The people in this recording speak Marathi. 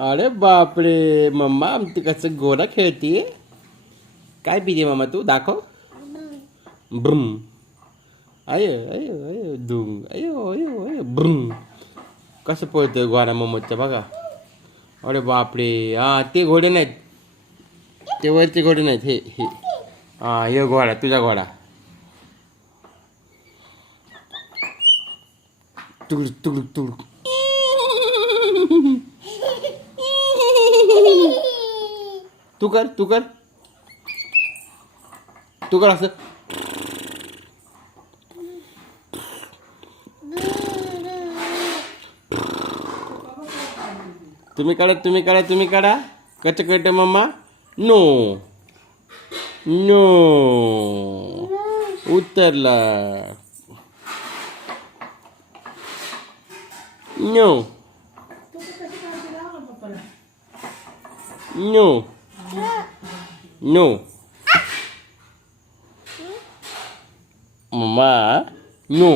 अरे बापरे मम्मा आमची कसं घोडा खेळतीये. काय पिते मम्मा तू दाखव. ब्रुम. अयो अयो अयो दुंग अयो अयो अयो ब्रुम. कसं पळतोय घोडा मम्माच्या बघा. अरे बापरे हा ते घोडे नाहीत. ते वरचे घोडे नाहीत हे हे. हा हे घोडा तुझा घोडा. तुडुक तुडुक तुडुक. तू कर तू कर तू कर असं. तुम्ही काढा कच्चं कळतं मम्मा. नो नो उतरला. नो नो नो मम्मा नो